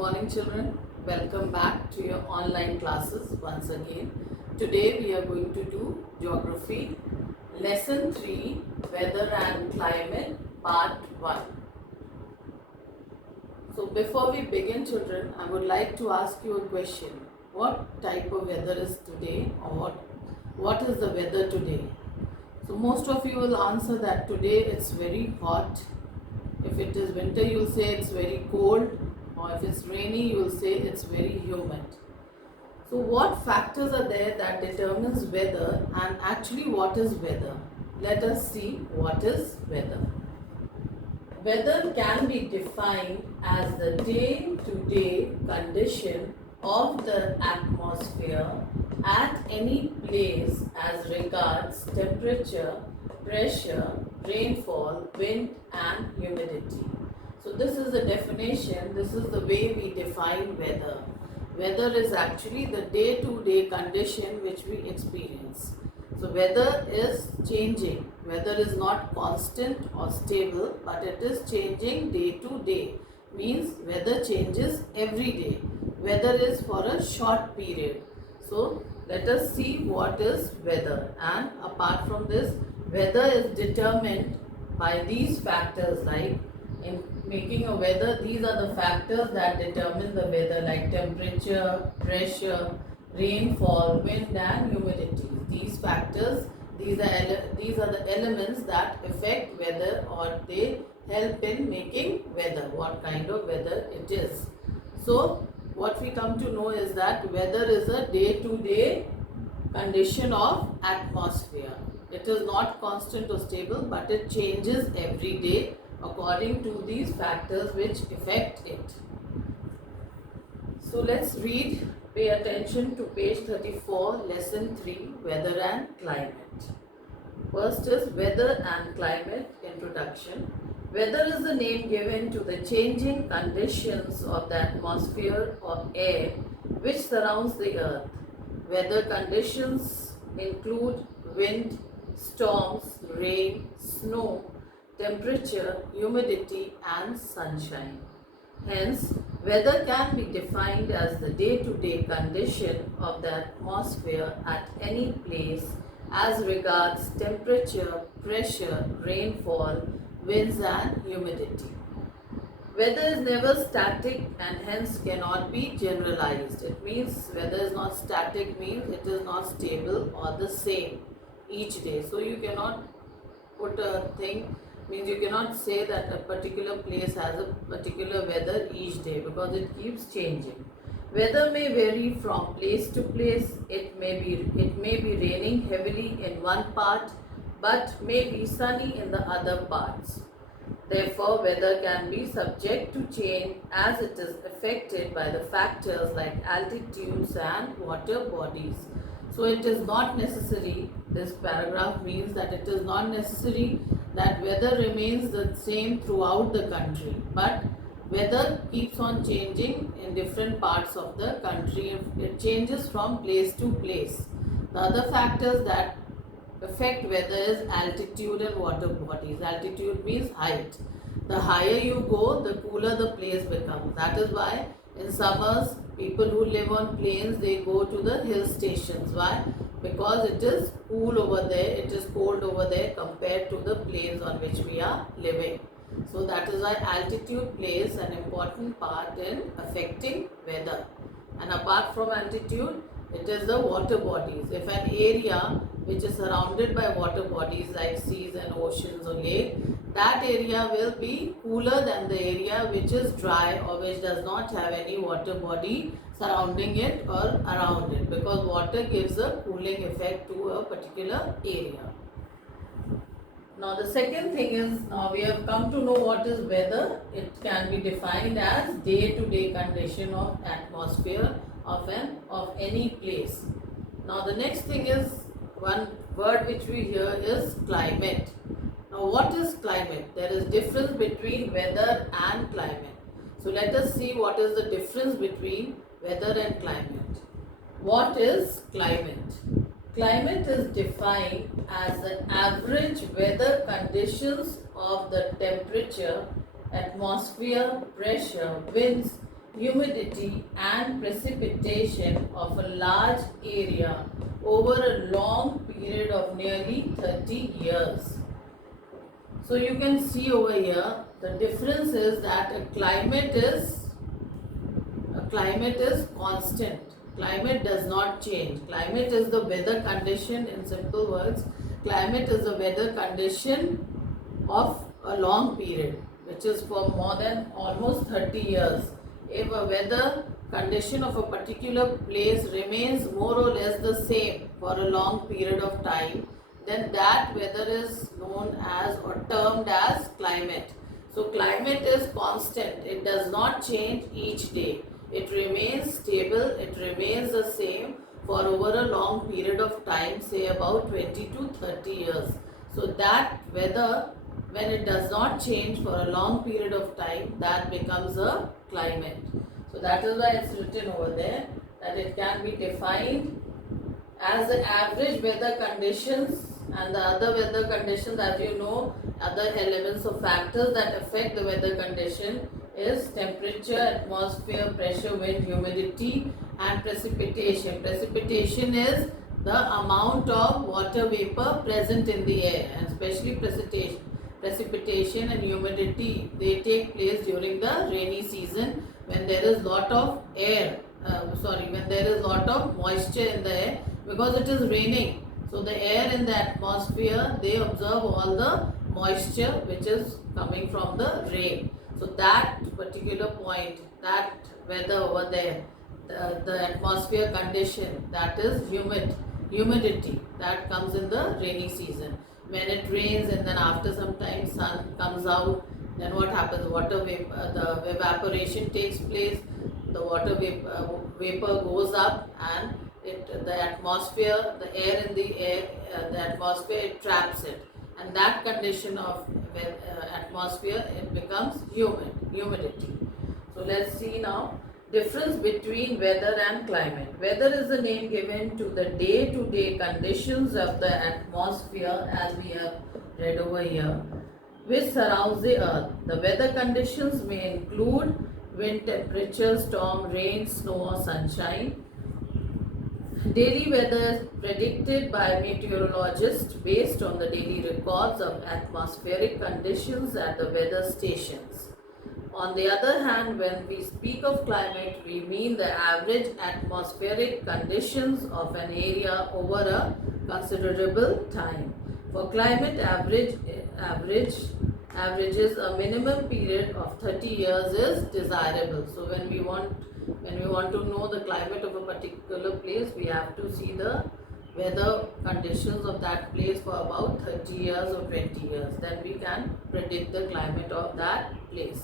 morning, children. Welcome back to your online classes once again. Today we are going to do Geography, Lesson 3, Weather and Climate, Part 1. So before we begin, children, I would like to ask you a question. What type of weather is today, or what is the weather today? So most of you will answer that today it's very hot. If it is winter, you will say it's very cold, or if it's rainy, you will say it's very humid. So what factors are there that determines weather, and actually what is weather? Let us see what is weather. Weather can be defined as the day-to-day condition of the atmosphere at any place as regards temperature, pressure, rainfall, wind and humidity. So this is the definition, this is the way we define weather. Weather is actually the day-to-day condition which we experience. So weather is changing. Weather is not constant or stable, but it is changing day to day. Means weather changes every day. Weather is for a short period. So let us see what is weather. And apart from this, weather is determined by these factors, like in making a weather, these are the factors that determine the weather, like temperature, pressure, rainfall, wind and humidity. These factors, these are the elements that affect weather, or they help in making weather, what kind of weather it is. So what we come to know is that weather is a day-to-day condition of atmosphere. It is not constant or stable, but it changes every day according to these factors which affect it. So let's read. Pay attention to page 34, lesson 3, weather and climate. First is weather and climate introduction. Weather is the name given to the changing conditions of the atmosphere or air which surrounds the earth. Weather conditions include wind, storms, rain, snow, temperature, humidity and sunshine. Hence, weather can be defined as the day-to-day condition of the atmosphere at any place as regards temperature, pressure, rainfall, winds and humidity. Weather is never static and hence cannot be generalized. It means weather is not static, means it is not stable or the same each day. So you cannot put a thing, means you cannot say that a particular place has a particular weather each day, because it keeps changing. Weather may vary from place to place. It may be raining heavily in one part but may be sunny in the other parts. Therefore, weather can be subject to change as it is affected by the factors like altitudes and water bodies. So it is not necessary, this paragraph means that it is not necessary that weather remains the same throughout the country, but weather keeps on changing in different parts of the country. It changes from place to place. The other factors that affect weather is altitude and water bodies. Altitude means height. The higher you go, the cooler the place becomes. That is why in summers, people who live on plains, they go to the hill stations. Why? Because it is cool over there, it is cold over there compared to the plains on which we are living. So that is why altitude plays an important part in affecting weather. And apart from altitude, it is the water bodies. If an area which is surrounded by water bodies like seas and oceans or lake, that area will be cooler than the area which is dry or which does not have any water body surrounding it or around it, because water gives a cooling effect to a particular area. Now the second thing is, now we have come to know what is weather. It can be defined as day-to-day condition of atmosphere of any place. Now the next thing is, one word which we hear is climate. Now what is climate? There is difference between weather and climate. So let us see what is the difference between weather and climate. What is climate? Climate is defined as the average weather conditions of the temperature, atmosphere, pressure, winds, humidity and precipitation of a large area over a long period of nearly 30 years. So you can see over here the difference is that a climate is constant. Climate does not change. Climate is the weather condition, in simple words. Climate is the weather condition of a long period, which is for more than almost 30 years. If a weather condition of a particular place remains more or less the same for a long period of time, then that weather is known as or termed as climate. So climate is constant. It does not change each day. It remains stable. It remains the same for over a long period of time, say about 20 to 30 years. So that weather, when it does not change for a long period of time, that becomes a climate. So that is why it's written over there that it can be defined as the average weather conditions, and the other weather conditions, as you know, other elements or factors that affect the weather condition is temperature, atmosphere, pressure, wind, humidity and precipitation. Precipitation is the amount of water vapor present in the air, and especially precipitation and humidity, they take place during the rainy season when there is lot of when there is lot of moisture in the air, because it is raining. So the air in the atmosphere, they absorb all the moisture which is coming from the rain. So that particular point, that weather over there, the atmosphere condition, that is humidity, that comes in the rainy season. When it rains and then after some time sun comes out, then what happens? Water vapor, the evaporation takes place, the water vapor goes up, and the atmosphere, the air in the air, the atmosphere, it traps it, and that condition of atmosphere, it becomes humidity. So let's see now difference between weather and climate. Weather is the name given to the day-to-day conditions of the atmosphere, as we have read over here, which surrounds the earth. The weather conditions may include wind, temperature, storm, rain, snow or sunshine. Daily weather is predicted by meteorologists based on the daily records of atmospheric conditions at the weather stations. On the other hand, when we speak of climate, we mean the average atmospheric conditions of an area over a considerable time. For climate, averages a minimum period of 30 years is desirable. So when we want to know the climate of a particular place, we have to see the weather conditions of that place for about 30 years or 20 years. Then we can predict the climate of that place.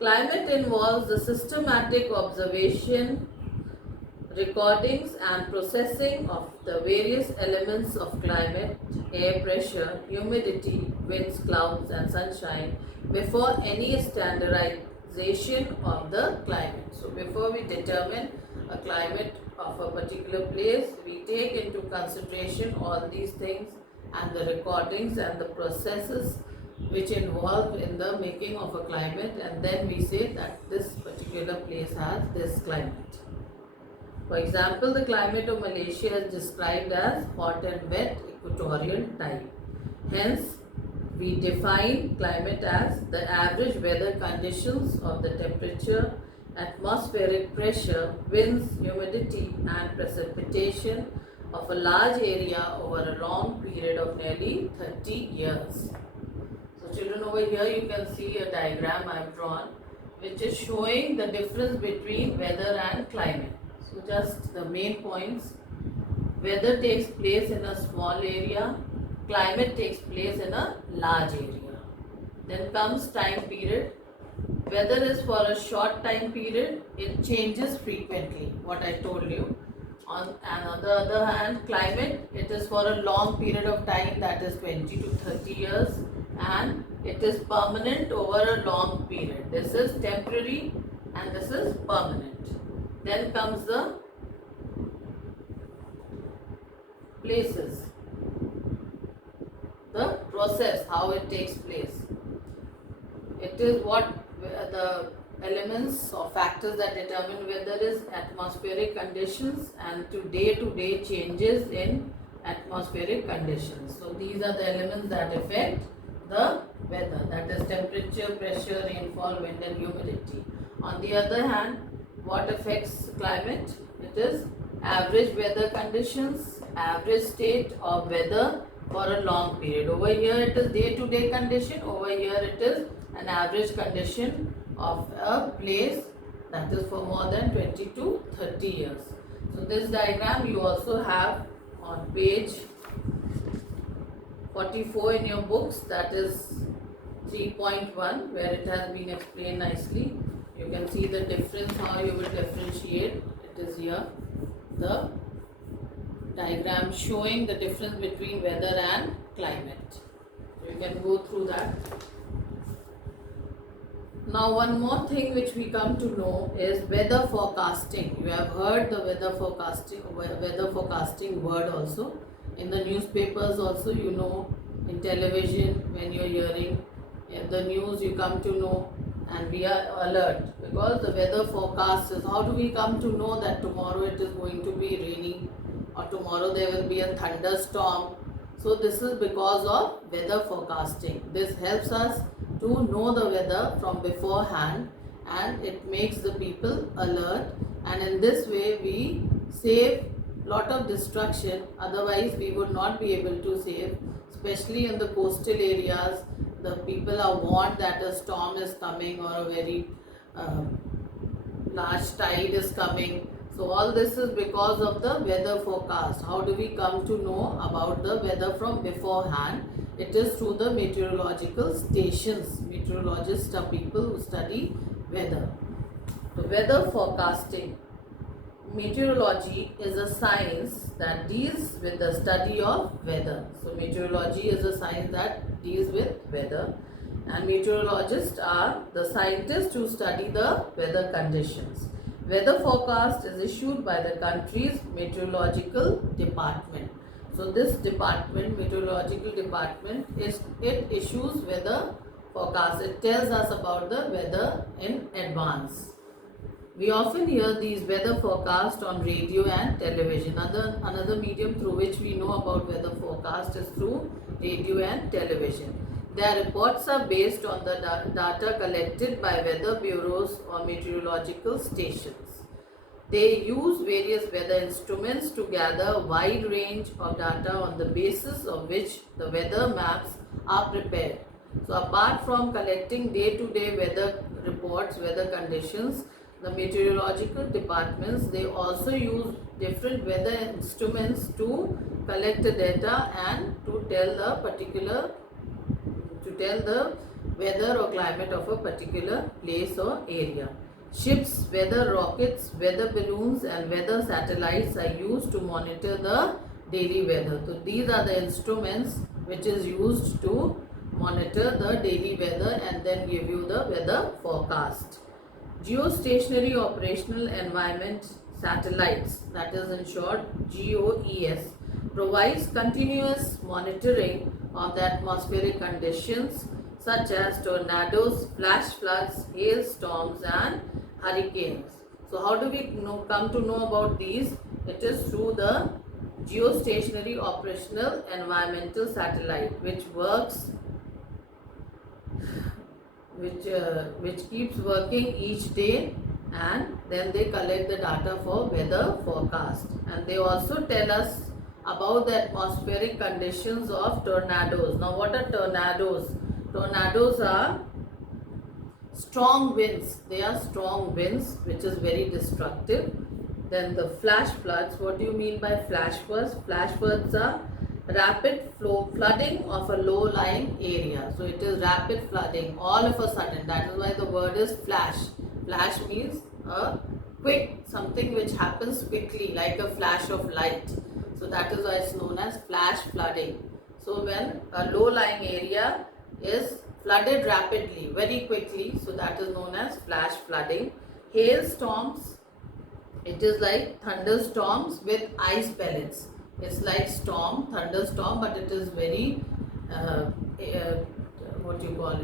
Climate involves the systematic observation, recordings and processing of the various elements of climate, air pressure, humidity, winds, clouds and sunshine before any standardization of the climate. So before we determine a climate of a particular place, we take into consideration all these things and the recordings and the processes which involved in the making of a climate, and then we say that this particular place has this climate. For example, the climate of Malaysia is described as hot and wet equatorial type. Hence, we define climate as the average weather conditions of the temperature, atmospheric pressure, winds, humidity and precipitation of a large area over a long period of nearly 30 years. So children, over here you can see a diagram I have drawn which is showing the difference between weather and climate. So just the main points: weather takes place in a small area, climate takes place in a large area. Then comes time period. Weather is for a short time period, it changes frequently, what I told you. On the other hand, climate, it is for a long period of time, that is 20 to 30 years, and it is permanent over a long period. This is temporary and this is permanent. Then comes the places, the process, how it takes place. It is what the elements or factors that determine weather is atmospheric conditions and to day changes in atmospheric conditions. So these are the elements that affect the weather, that is temperature, pressure, rainfall, wind and humidity. On the other hand, what affects climate? It is average weather conditions, average state of weather for a long period. Over here it is day condition, over here it is an average condition of a place, that is for more than 20 to 30 years. So this diagram you also have on page 44 in your books, that is 3.1, where it has been explained nicely. You can see the difference, how you will differentiate. It is here, the diagram showing the difference between weather and climate. You can go through that. Now one more thing which we come to know is weather forecasting. You have heard the weather forecasting word also. In the newspapers also, you know, in television when you are hearing the news you come to know, and we are alert because the weather forecast is, how do we come to know that tomorrow it is going to be raining or tomorrow there will be a thunderstorm? So this is because of weather forecasting. This helps us to know the weather from beforehand and it makes the people alert, and in this way we save lot of destruction. Otherwise we would not be able to save, especially in the coastal areas. The people are warned that a storm is coming or a very large tide is coming. So all this is because of the weather forecast. How do we come to know about the weather from beforehand? It is through the meteorological stations. Meteorologists are people who study weather. The weather forecasting. Meteorology is a science that deals with the study of weather. So meteorology is a science that deals with weather, and meteorologists are the scientists who study the weather conditions. Weather forecast is issued by the country's meteorological department. So this department, meteorological department, it issues weather forecast. It tells us about the weather in advance. We often hear these weather forecasts on radio and television. Another medium through which we know about weather forecast is through radio and television. Their reports are based on the data collected by weather bureaus or meteorological stations. They use various weather instruments to gather a wide range of data on the basis of which the weather maps are prepared. So apart from collecting day-to-day weather reports, weather conditions, the meteorological departments, they also use different weather instruments to collect the data and to tell the weather or climate of a particular place or area. Ships, weather rockets, weather balloons and weather satellites are used to monitor the daily weather. So these are the instruments which is used to monitor the daily weather and then give you the weather forecast. Geostationary Operational Environment Satellites, that is in short GOES, provides continuous monitoring of the atmospheric conditions such as tornadoes, flash floods, hailstorms and hurricanes. So how do we come to know about these? It is through the Geostationary Operational Environmental Satellite, which keeps working each day, and then they collect the data for weather forecast, and they also tell us about the atmospheric conditions of tornadoes. Now what are tornadoes? Tornadoes are strong winds. They are strong winds which is very destructive. Then the flash floods. What do you mean by flash floods? Flash floods are rapid flooding of a low-lying area. So it is rapid flooding all of a sudden. That is why the word is flash. Flash means a quick, something which happens quickly, like a flash of light. So that is why it's known as flash flooding. So when a low-lying area is flooded rapidly, very quickly, so that is known as flash flooding. Hailstorms, it is like thunderstorms with ice pellets. It's like thunderstorm, but it is very,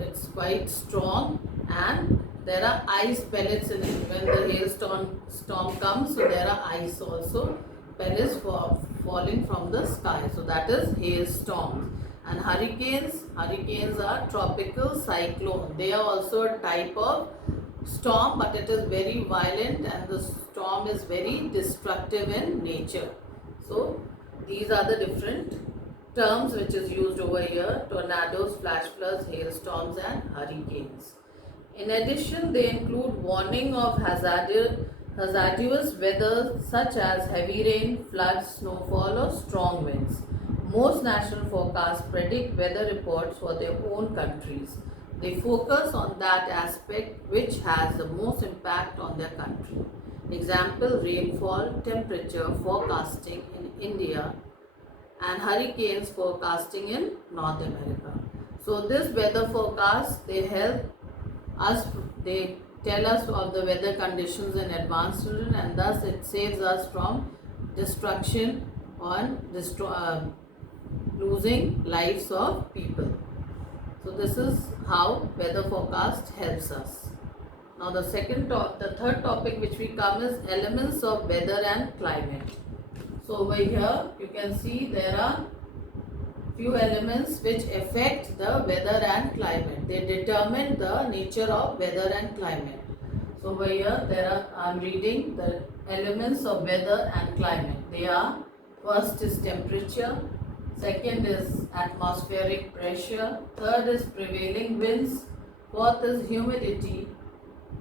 it's quite strong and there are ice pellets in it. When the hailstorm comes, so there are ice also pellets falling from the sky. So that is hailstorms. And hurricanes are tropical cyclone. They are also a type of storm, but it is very violent and the storm is very destructive in nature. So these are the different terms which is used over here: tornadoes, flash floods, hailstorms and hurricanes. In addition, they include warning of hazardous weather such as heavy rain, floods, snowfall or strong winds. Most national forecasts predict weather reports for their own countries. They focus on that aspect which has the most impact on their country. Example: rainfall, temperature forecasting in India, and hurricanes forecasting in North America. So this weather forecast, they help us, they tell us of the weather conditions in advance, children, and thus it saves us from destruction on losing lives of people. So this is how weather forecast helps us. Now the third topic which we come is elements of weather and climate. So over here you can see there are few elements which affect the weather and climate. They determine the nature of weather and climate. So over here I am reading the elements of weather and climate. They are: first is temperature, second is atmospheric pressure, third is prevailing winds, fourth is humidity,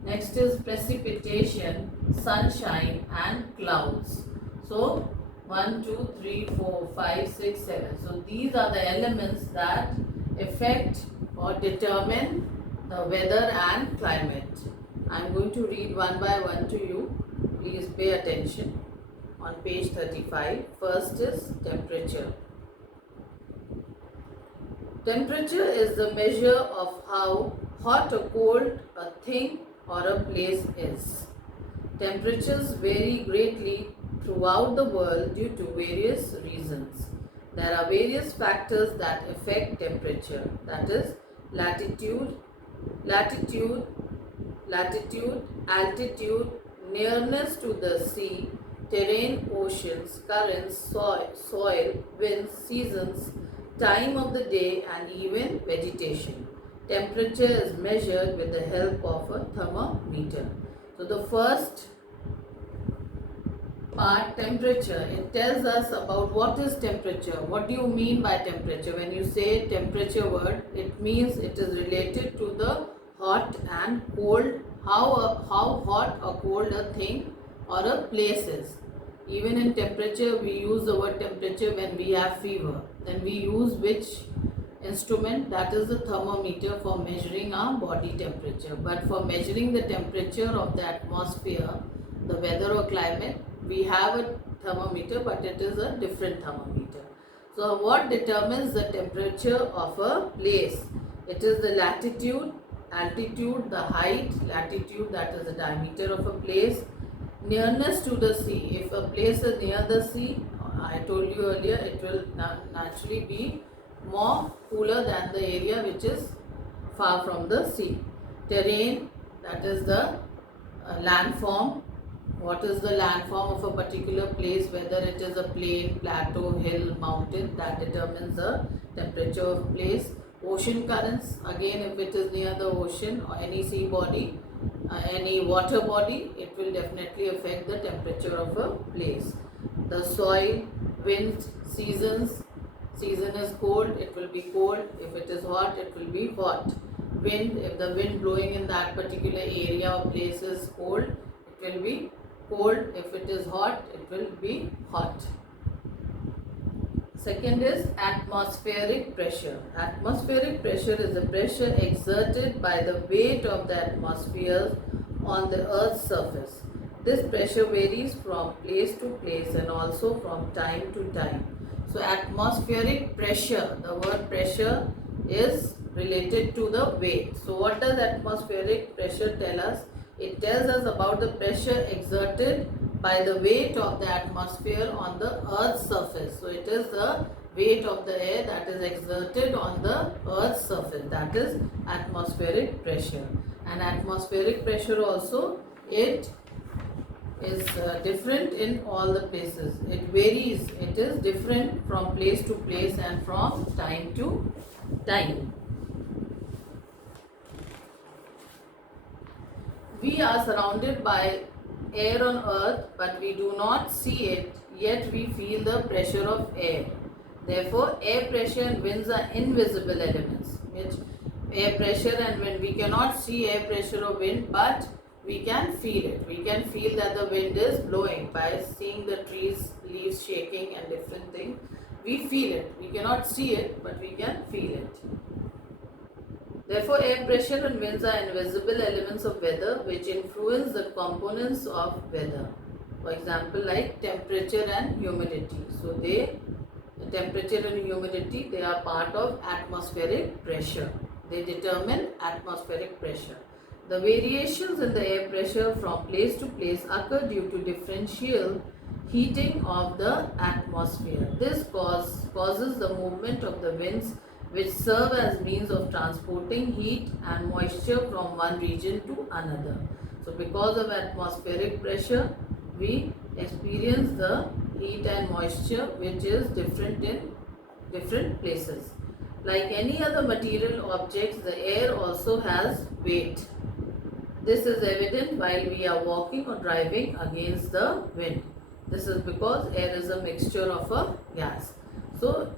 next is precipitation, sunshine and clouds. So 1, 2, 3, 4, 5, 6, 7. So these are the elements that affect or determine the weather and climate. I am going to read one by one to you. Please pay attention. On page 35, first is temperature. Temperature is the measure of how hot or cold a thing or a place is. Temperatures vary greatly throughout the world due to various reasons. There are various factors that affect temperature, that is latitude, altitude, nearness to the sea, terrain, oceans, currents, soil, winds, seasons, time of the day and even vegetation. Temperature is measured with the help of a thermometer. So the first part, temperature, it tells us about what is temperature. What do you mean by temperature? When you say temperature word, it means it is related to the hot and cold, how hot or cold a thing or a place is. Even in temperature, we use the word temperature when we have fever. Then we use which instrument? That is the thermometer for measuring our body temperature. But for measuring the temperature of the atmosphere, the weather or climate, we have a thermometer, but it is a different thermometer. So what determines the temperature of a place? It is the latitude, altitude, the height, latitude, that is the diameter of a place, nearness to the sea. If a place is near the sea, I told you earlier, it will naturally be more cooler than the area which is far from the sea. Terrain, that is the landform. What is the landform of a particular place, whether it is a plain, plateau, hill, mountain, that determines the temperature of place. Ocean currents, again if it is near the ocean or any sea body, any water body, it will definitely affect the temperature of a place. The soil, wind, seasons. Season is cold, it will be cold. If it is hot, it will be hot. Wind, if the wind blowing in that particular area or place is cold, it will be cold. If it is hot, it will be hot. Second is atmospheric pressure. Atmospheric pressure is the pressure exerted by the weight of the atmosphere on the Earth's surface. This pressure varies from place to place and also from time to time. So atmospheric pressure, the word pressure is related to the weight. So what does atmospheric pressure tell us? It tells us about the pressure exerted by the weight of the atmosphere on the Earth's surface. So it is the weight of the air that is exerted on the Earth's surface. That is atmospheric pressure. And atmospheric pressure also, it is different in all the places. It varies. It is different from place to place and from time to time. We are surrounded by air on earth, but we do not see it, yet we feel the pressure of air. Therefore, air pressure and winds are invisible elements. Which air pressure and wind, we cannot see air pressure or wind, but we can feel it. We can feel that the wind is blowing by seeing the trees, leaves shaking and different things. We feel it. We cannot see it, but we can feel it. Therefore, air pressure and winds are invisible elements of weather which influence the components of weather. For example, like temperature and humidity. So, temperature and humidity, they are part of atmospheric pressure. They determine atmospheric pressure. The variations in the air pressure from place to place occur due to differential heating of the atmosphere. This causes the movement of the winds, which serve as means of transporting heat and moisture from one region to another. So, because of atmospheric pressure, we experience the heat and moisture which is different in different places. Like any other material objects, the air also has weight. This is evident while we are walking or driving against the wind. This is because air is a mixture of a gas. So,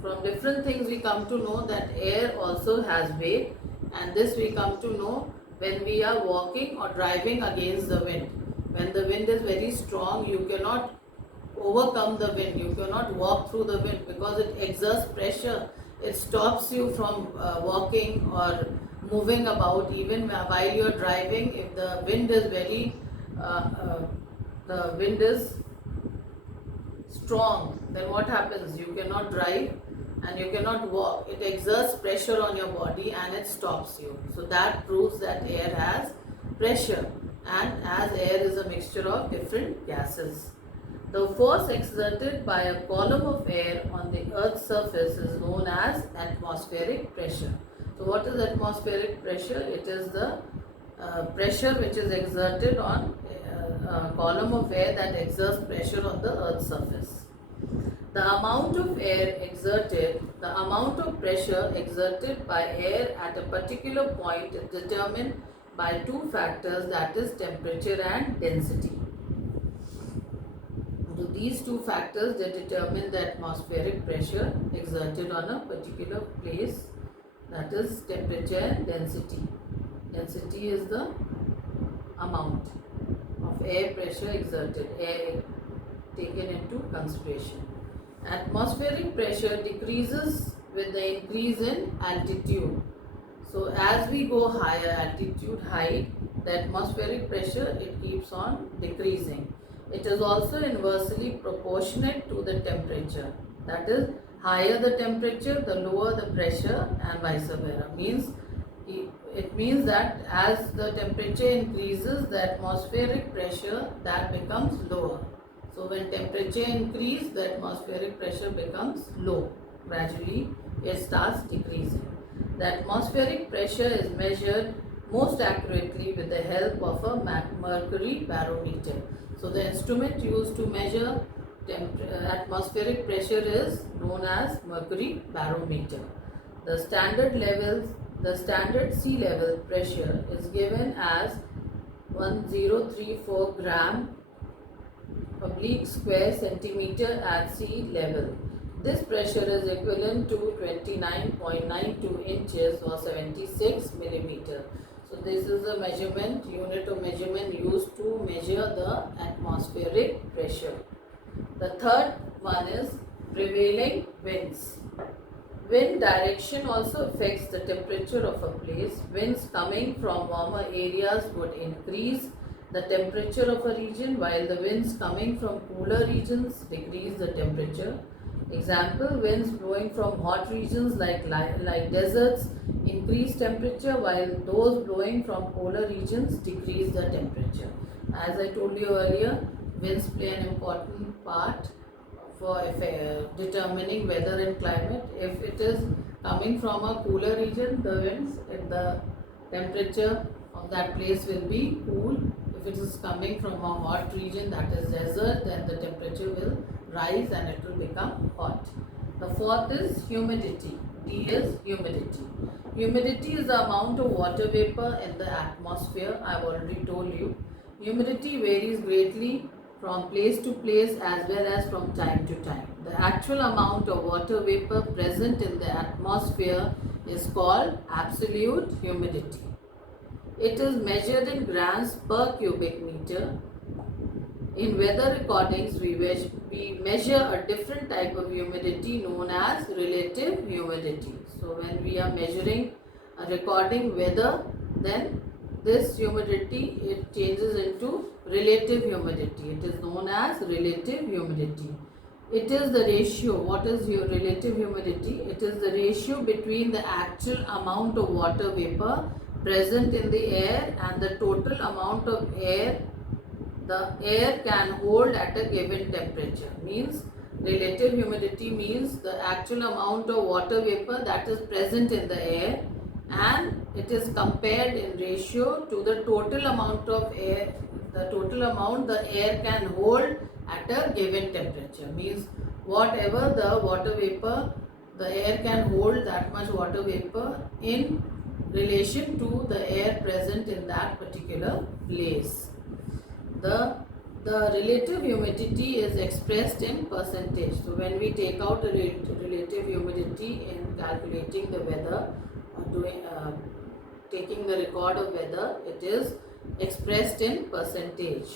from different things we come to know that air also has weight, and this we come to know when we are walking or driving against the wind. When the wind is very strong, you cannot overcome the wind, you cannot walk through the wind because it exerts pressure. It stops you from walking or moving about. Even while you are driving, if the wind is the wind is strong, then what happens? You cannot drive and you cannot walk. It exerts pressure on your body and it stops you. So that proves that air has pressure, and as air is a mixture of different gases. The force exerted by a column of air on the earth's surface is known as atmospheric pressure. So what is atmospheric pressure? It is the pressure which is exerted on a column of air that exerts pressure on the earth's surface. The amount of pressure exerted by air at a particular point is determined by two factors, that is temperature and density. So these two factors, they determine the atmospheric pressure exerted on a particular place, that is temperature and density. Density is the amount of air pressure exerted, air taken into consideration. Atmospheric pressure decreases with the increase in altitude. So as we go higher altitude, height, the atmospheric pressure, it keeps on decreasing. It is also inversely proportionate to the temperature. That is, higher the temperature, the lower the pressure, and vice versa. It means that as the temperature increases, the atmospheric pressure that becomes lower. So when temperature increases, the atmospheric pressure becomes low. Gradually, it starts decreasing. The atmospheric pressure is measured most accurately with the help of a mercury barometer. So the instrument used to measure atmospheric pressure is known as mercury barometer. The standard sea level pressure is given as 1034 gram oblique square centimeter at sea level. This pressure is equivalent to 29.92 inches or 76 millimeter. So this is the measurement, unit of measurement used to measure the atmospheric pressure. The third one is prevailing winds. Wind direction also affects the temperature of a place. Winds coming from warmer areas would increase the temperature of a region, while the winds coming from cooler regions decrease the temperature. Example, winds blowing from hot regions like deserts increase temperature, while those blowing from polar regions decrease the temperature. As I told you earlier, winds play an important part for determining weather and climate. If it is coming from a cooler region, the winds, the temperature of that place will be cool. If it is coming from a hot region, that is desert, then the temperature will rise and it will become hot. The fourth is humidity. D is humidity. Humidity is the amount of water vapor in the atmosphere. I have already told you. Humidity varies greatly from place to place as well as from time to time. The actual amount of water vapor present in the atmosphere is called absolute humidity. It is measured in grams per cubic meter. In weather recordings, we measure a different type of humidity known as relative humidity. So when we are measuring recording weather, then this humidity, it changes into relative humidity. It is known as relative humidity. It is the ratio. What is your relative humidity? It is the ratio between the actual amount of water vapor present in the air and the total amount of air the air can hold at a given temperature. Means relative humidity means the actual amount of water vapor that is present in the air, and it is compared in ratio to the total amount of air, the total amount the air can hold at a given temperature. Means whatever the water vapor, the air can hold that much water vapor in relation to the air present in that particular place. The relative humidity is expressed in percentage. So when we take out the relative humidity in calculating the weather, taking the record of weather, it is expressed in percentage.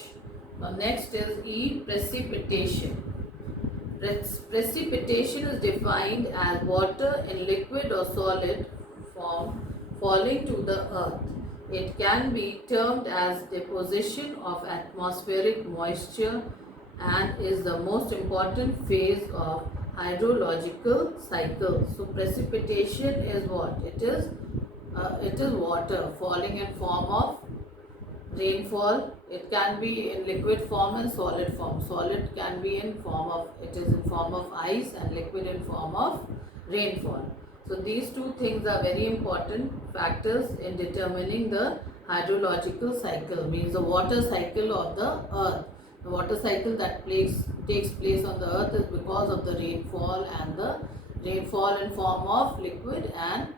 Now next is E, precipitation. Precipitation is defined as water in liquid or solid form falling to the earth. It can be termed as deposition of atmospheric moisture and is the most important phase of hydrological cycle. So precipitation is what? It is water falling in form of rainfall. It can be in liquid form and solid form. Solid can be in form of, it is in form of ice, and liquid in form of rainfall. So these two things are very important factors in determining the hydrological cycle, means the water cycle of the earth. The water cycle that takes place on the earth is because of the rainfall, and the rainfall in form of liquid and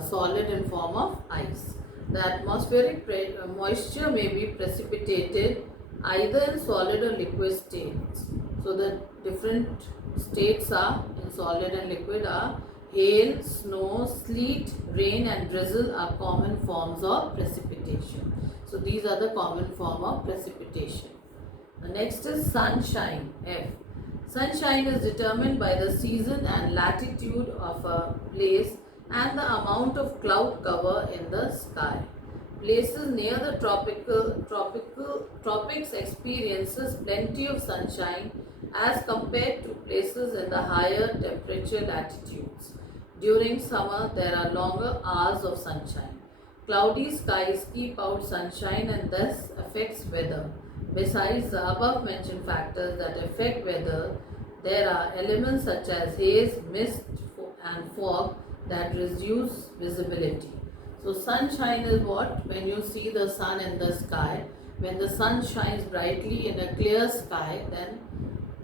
solid in form of ice. The atmospheric moisture may be precipitated either in solid or liquid states. So the different states are in solid and liquid are hail, snow, sleet, rain and drizzle are common forms of precipitation. So these are the common form of precipitation. The next is sunshine, F. Sunshine is determined by the season and latitude of a place and the amount of cloud cover in the sky. Places near the tropics experiences plenty of sunshine as compared to places in the higher temperature latitudes. During summer, there are longer hours of sunshine. Cloudy skies keep out sunshine and thus affects weather. Besides the above mentioned factors that affect weather, there are elements such as haze, mist and fog that reduce visibility. So sunshine is what? When you see the sun in the sky. When the sun shines brightly in a clear sky, then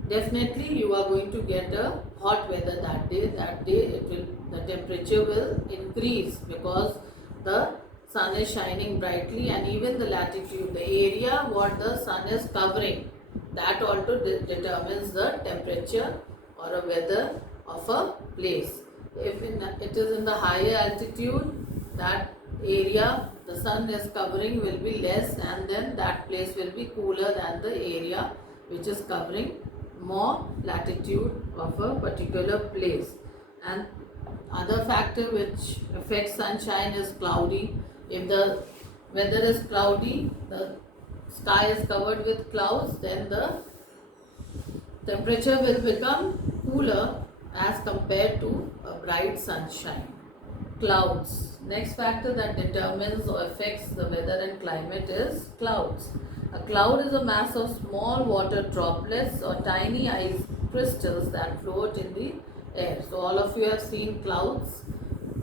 definitely you are going to get a hot weather that day. That day the temperature will increase because the sun is shining brightly, and even the latitude, the area what the sun is covering, that also determines the temperature or a weather of a place. If it is in the higher altitude, that area the sun is covering will be less, and then that place will be cooler than the area which is covering more latitude of a particular place. And other factor which affects sunshine is cloudy. If the weather is cloudy, the sky is covered with clouds, then the temperature will become cooler as compared to a bright sunshine. Clouds. Next factor that determines or affects the weather and climate is clouds. A cloud is a mass of small water droplets or tiny ice crystals that float in the air. So all of you have seen clouds,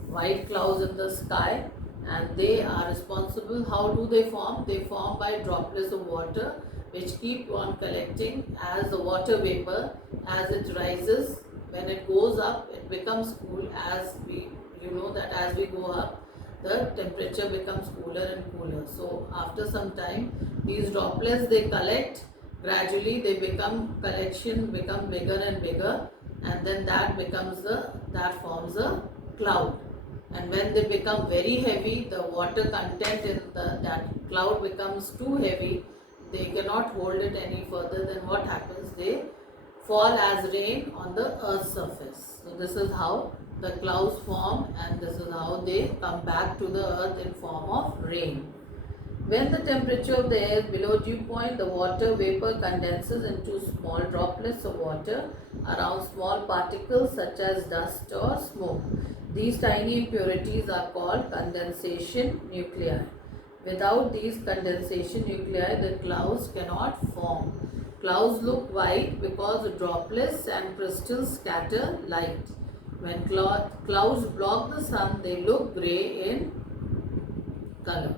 white clouds in the sky, and they are responsible. How do they form? They form by droplets of water which keep on collecting as the water vapor. As it rises, when it goes up, it becomes cool. As we, you know that as we go up, the temperature becomes cooler and cooler. So after some time, these droplets, they collect gradually, they become collection, become bigger and bigger, and then that forms a cloud. And when they become very heavy, the water content in that cloud becomes too heavy, they cannot hold it any further. Then what happens? They fall as rain on the earth's surface. So this is how the clouds form, and this is how they come back to the earth in form of rain. When the temperature of the air is below dew point, the water vapor condenses into small droplets of water around small particles such as dust or smoke. These tiny impurities are called condensation nuclei. Without these condensation nuclei, the clouds cannot form. Clouds look white because the droplets and crystals scatter light. When clouds block the sun, they look grey in color.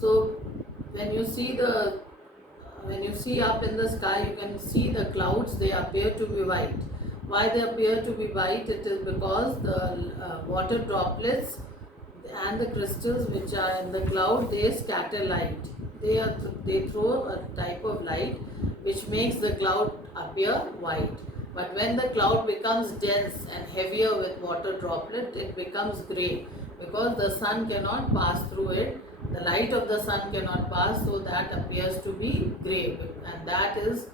So when you see up in the sky, you can see the clouds, they appear to be white. Why they appear to be white? It is because the water droplets and the crystals which are in the cloud, they scatter light. They throw a type of light which makes the cloud appear white. But when the cloud becomes dense and heavier with water droplet, it becomes grey because the sun cannot pass through it. The light of the sun cannot pass, so that appears to be grey. And that is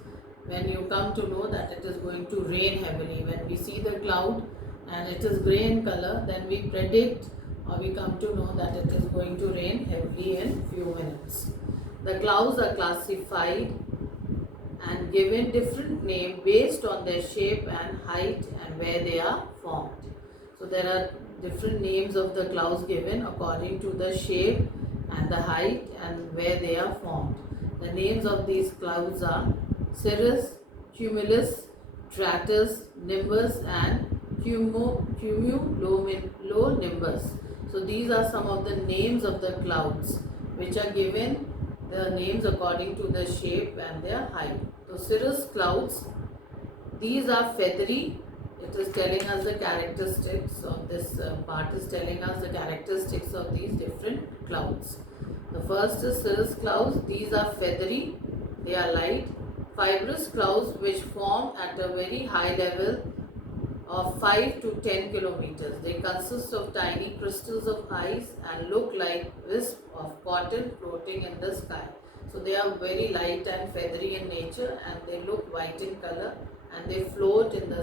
when you come to know that it is going to rain heavily. When we see the cloud and it is grey in color, then we predict, or we come to know that it is going to rain heavily in few minutes. The clouds are classified and given different name based on their shape and height and where they are formed. So there are different names of the clouds given according to the shape and the height and where they are formed. The names of these clouds are cirrus, cumulus, stratus, nimbus and cumulonimbus. So these are some of the names of the clouds which are given the names according to the shape and their height. So cirrus clouds, these are feathery. It is telling us the characteristics of this part is telling us the characteristics of these different clouds. The first is cirrus clouds. These are feathery, they are light, fibrous clouds which form at a very high level of 5 to 10 kilometers. They consist of tiny crystals of ice and look like wisps of cotton floating in the sky. So they are very light and feathery in nature, and they look white in color, and they float in the